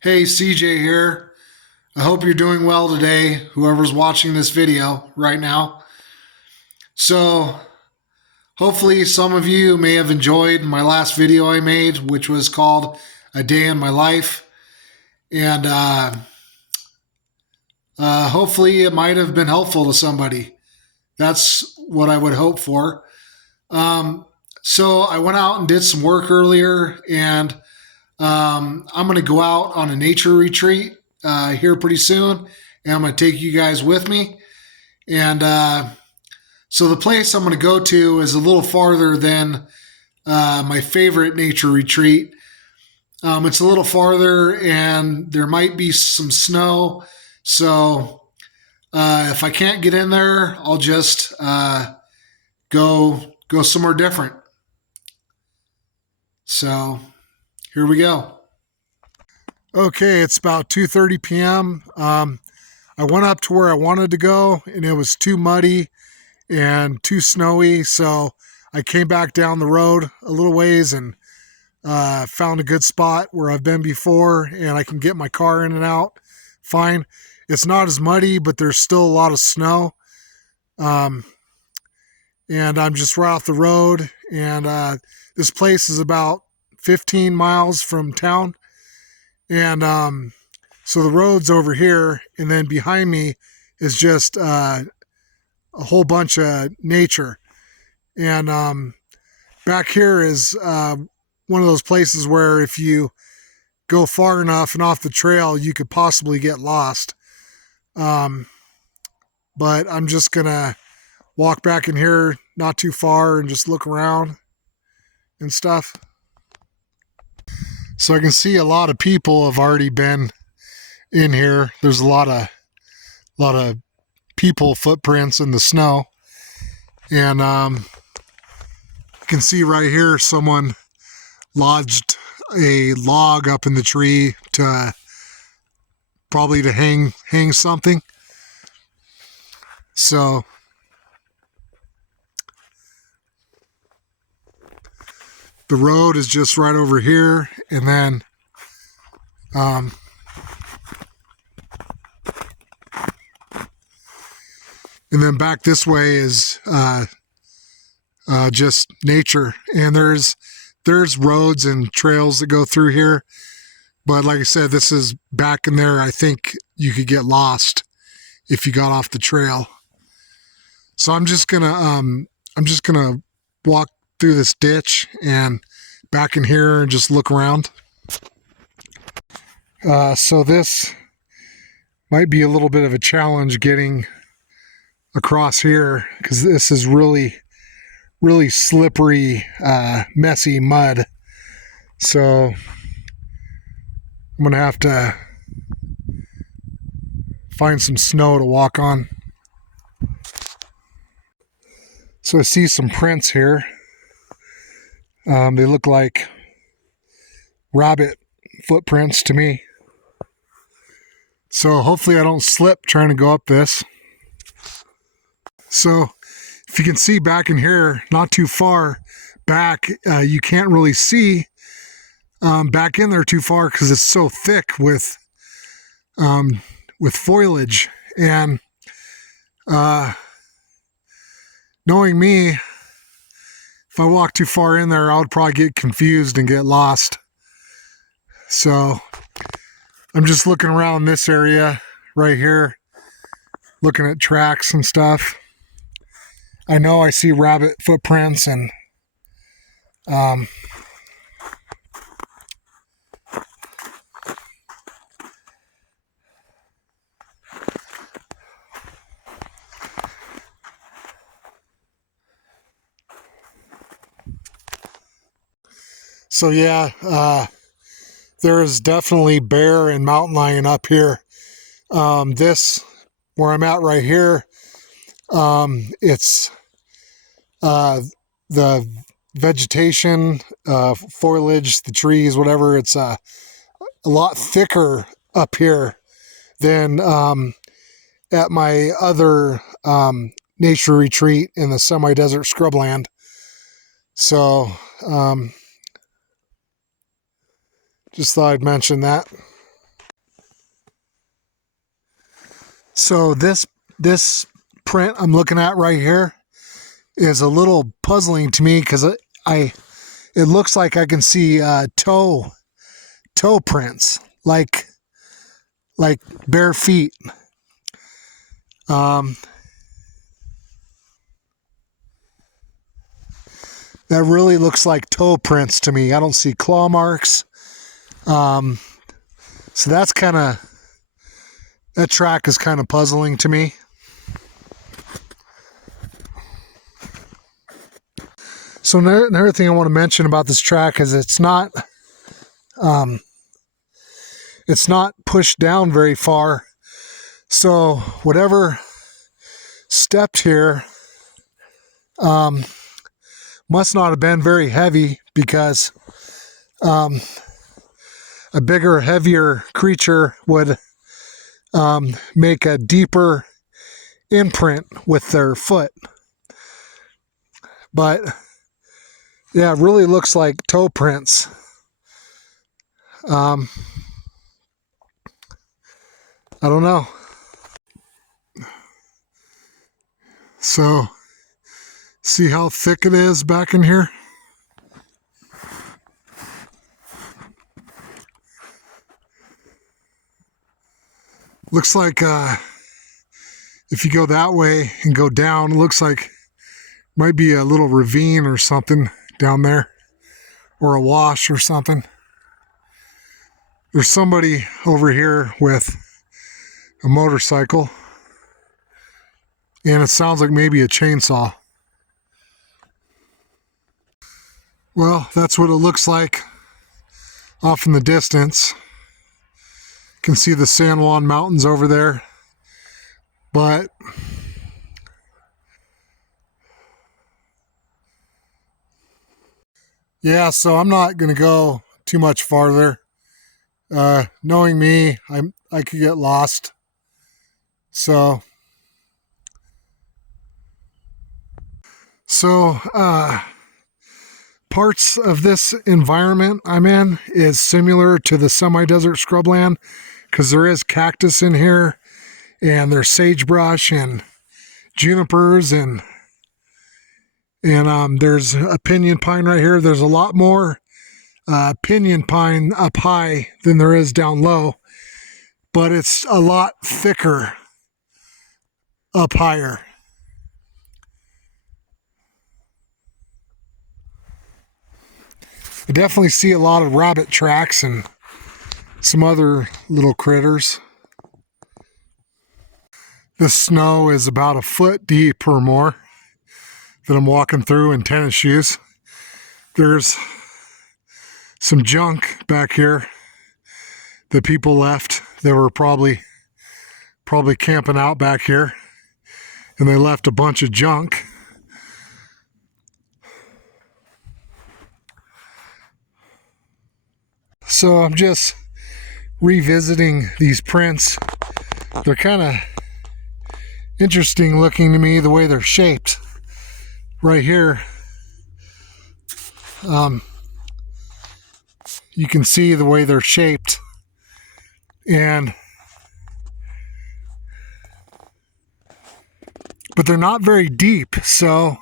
Hey, CJ here. I hope you're doing well today, whoever's watching this video right now. So, hopefully, some of you may have enjoyed my last video I made, which was called A Day in My Life. And hopefully, it might have been helpful to somebody. That's what I would hope for. Um, so, I went out and did some work earlier, and I'm going to go out on a nature retreat here pretty soon, and I'm going to take you guys with me. And so the place I'm going to go to is a little farther than my favorite nature retreat. It's a little farther, and there might be some snow. So if I can't get in there, I'll just go somewhere different. So here we go. Okay, it's about 2:30 p.m. I went up to where I wanted to go, and it was too muddy and too snowy, so I came back down the road a little ways and found a good spot where I've been before, and I can get my car in and out fine. It's not as muddy, but there's still a lot of snow, and I'm just right off the road, and this place is about 15 miles from town. And so the road's over here, and then behind me is just a whole bunch of nature. And back here is one of those places where if you go far enough and off the trail, you could possibly get lost. But I'm just going to walk back in here not too far and just look around and stuff. So I can see a lot of people have already been in here. There's a lot of people footprints in the snow, and you can see right here someone lodged a log up in the tree to probably to hang something. So the road is just right over here, and then back this way is just nature, and there's roads and trails that go through here. But like I said, this is back in there. I think you could get lost if you got off the trail. So I'm just gonna walk through this ditch and back in here and just look around. So this might be a little bit of a challenge getting across here, because this is really slippery, messy mud. So I'm gonna have to find some snow to walk on. So I see some prints here. They look like rabbit footprints to me. So hopefully I don't slip trying to go up this. So if you can see back in here, not too far back, you can't really see back in there too far because it's so thick with foliage. And knowing me, if I walk too far in there, I would probably get confused and get lost. So I'm just looking around this area right here, looking at tracks and stuff. I know I see rabbit footprints, and so yeah, there is definitely bear and mountain lion up here. This, where I'm at right here, it's the vegetation, foliage, the trees, whatever, it's a lot thicker up here than at my other nature retreat in the semi-desert scrubland. So just thought I'd mention that. So this print I'm looking at right here is a little puzzling to me because it looks like I can see toe prints, like bare feet. That really looks like toe prints to me. I don't see claw marks. So that track is kind of puzzling to me. So another thing I want to mention about this track is it's not pushed down very far. So whatever stepped here must not have been very heavy, because a bigger, heavier creature would make a deeper imprint with their foot. But yeah, it really looks like toe prints. I don't know. So, see how thick it is back in here? Looks like if you go that way and go down, it looks like might be a little ravine or something down there, or a wash or something. There's somebody over here with a motorcycle, and it sounds like maybe a chainsaw. Well, that's what it looks like off in the distance. You can see the San Juan Mountains over there, but yeah, so I'm not going to go too much farther. Knowing me, I could get lost. So parts of this environment I'm in is similar to the semi-desert scrubland, because there is cactus in here, and there's sagebrush and junipers, and there's a pinyon pine right here. There's a lot more pinyon pine up high than there is down low, but it's a lot thicker up higher. I definitely see a lot of rabbit tracks and some other little critters. This snow is about a foot deep or more that I'm walking through in tennis shoes. There's some junk back here that people left. They were probably camping out back here, and they left a bunch of junk. So I'm just revisiting these prints. They're kind of interesting looking to me, the way they're shaped. Right here, you can see the way they're shaped, but they're not very deep, so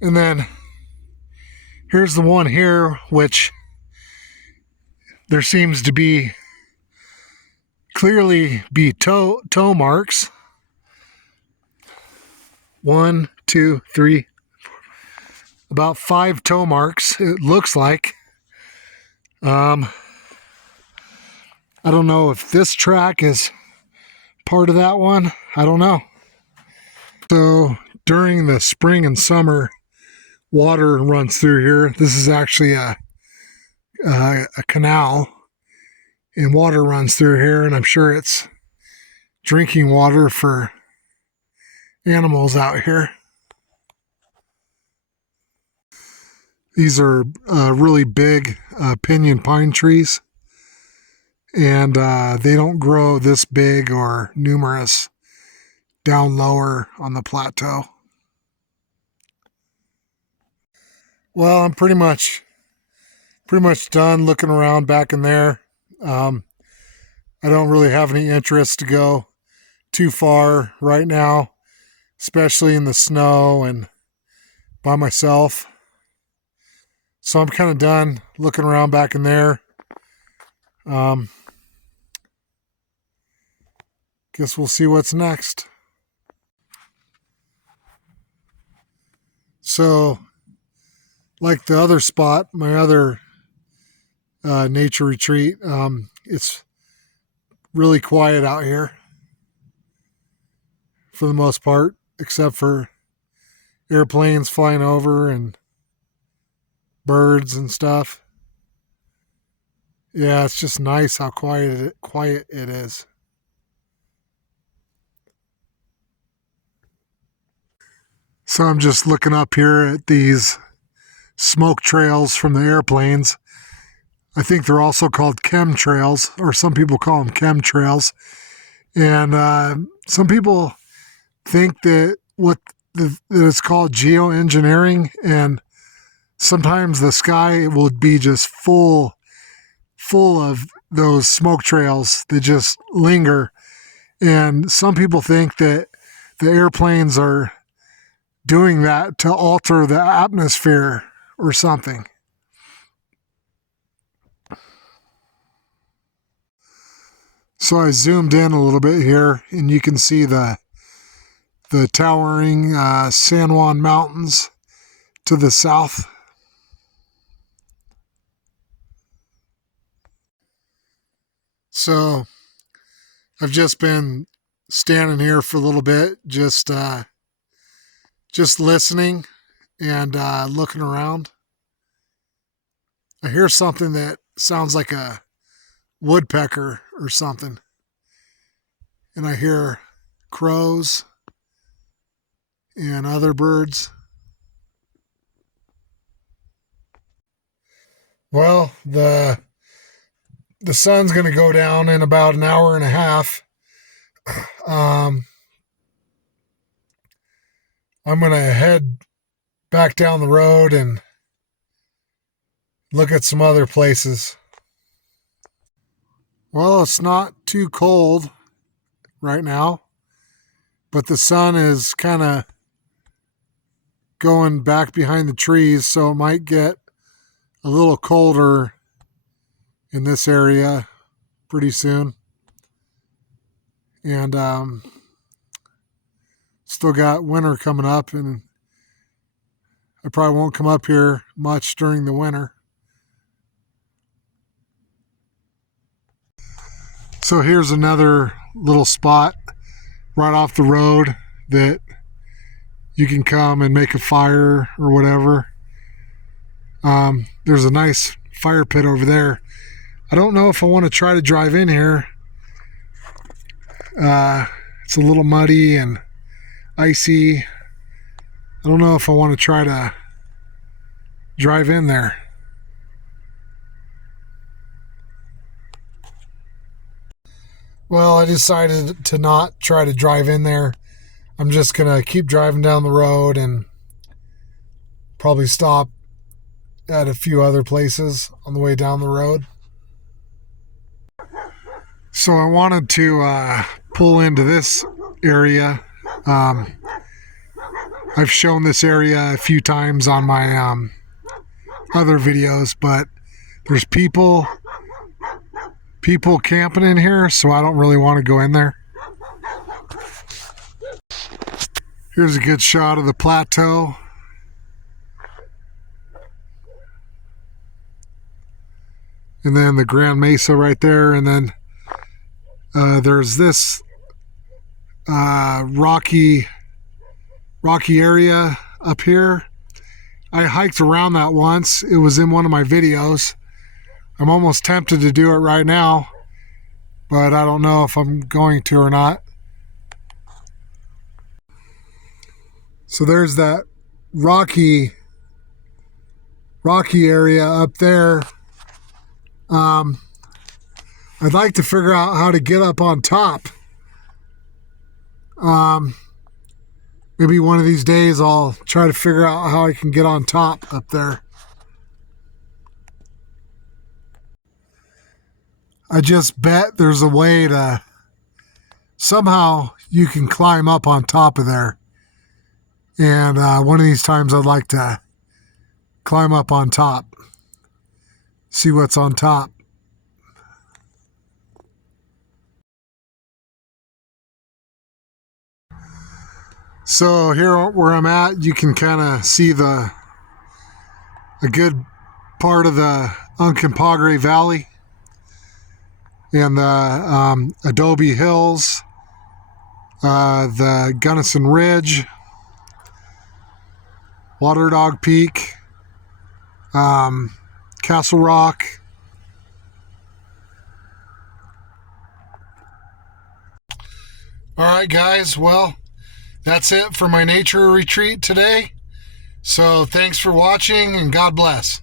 and then here's the one here, which there seems to be clearly be toe marks. 1, 2, 3, about 5 toe marks, it looks like. I don't know if this track is part of that one. I don't know. So during the spring and summer, water runs through here. This is actually a canal, and water runs through here, and I'm sure it's drinking water for animals out here. These are really big pinyon pine trees, and they don't grow this big or numerous down lower on the plateau. Well, I'm pretty much done looking around back in there. I don't really have any interest to go too far right now, especially in the snow and by myself. So I'm kind of done looking around back in there. Guess we'll see what's next. So, like the other spot, my other nature retreat, it's really quiet out here for the most part, except for airplanes flying over and birds and stuff. Yeah, it's just nice how quiet it is. So I'm just looking up here at these smoke trails from the airplanes. I think they're also called chemtrails, or some people call them chemtrails. And some people think that that it's called geoengineering, and sometimes the sky will be just full of those smoke trails that just linger. And some people think that the airplanes are doing that to alter the atmosphere or something. So I zoomed in a little bit here, and you can see the towering San Juan Mountains to the south. So I've just been standing here for a little bit, just listening and looking around. I hear something that sounds like a woodpecker or something, and I hear crows and other birds. Well, the sun's going to go down in about an hour and a half. I'm going to head back down the road and look at some other places. Well, it's not too cold right now, but the sun is kind of going back behind the trees, so it might get a little colder in this area pretty soon. And still got winter coming up, and I probably won't come up here much during the winter. So here's another little spot right off the road that you can come and make a fire or whatever. There's a nice fire pit over there. I don't know if I want to try to drive in here. It's a little muddy and icy. I don't know if I want to try to drive in there. Well, I decided to not try to drive in there. I'm just going to keep driving down the road and probably stop at a few other places on the way down the road. So I wanted to pull into this area. I've shown this area a few times on my other videos, but there's people camping in here, so I don't really want to go in there. Here's a good shot of the plateau. And then the Grand Mesa right there, and then there's this rocky area up here. I hiked around that once. It was in one of my videos. I'm almost tempted to do it right now, but I don't know if I'm going to or not. So there's that rocky area up there. I'd like to figure out how to get up on top Maybe one of these days I'll try to figure out how I can get on top up there. I just bet there's a way to somehow you can climb up on top of there. And one of these times I'd like to climb up on top, see what's on top. So here where I'm at, you can kind of see a good part of the Uncompahgre Valley and the Adobe Hills, the Gunnison Ridge, Water Dog Peak, Castle Rock. All right, guys, well, that's it for my nature retreat today. So thanks for watching and God bless.